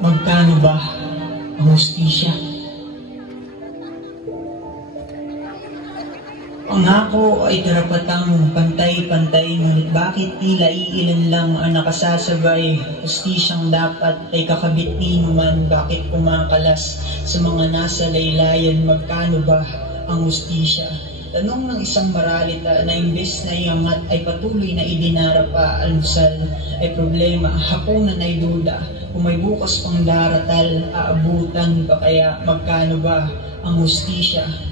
Magkano ba ang hustisya? Ang hako ay karapatang pantay-pantay, ngunit bakit tila iilan lang ang nakasasabay? Hustisyang dapat ay kakabit nino man, bakit kumakalas sa mga nasa laylayan? Magkano ba ang hustisya? Tanong ng isang maralita na imbes na iangat ay patuloy na idinarapa. Almusal ay problema, hapunan ay duda, kung may bukas pang daratal, aabutan pa kaya? Magkano ba ang hustisya?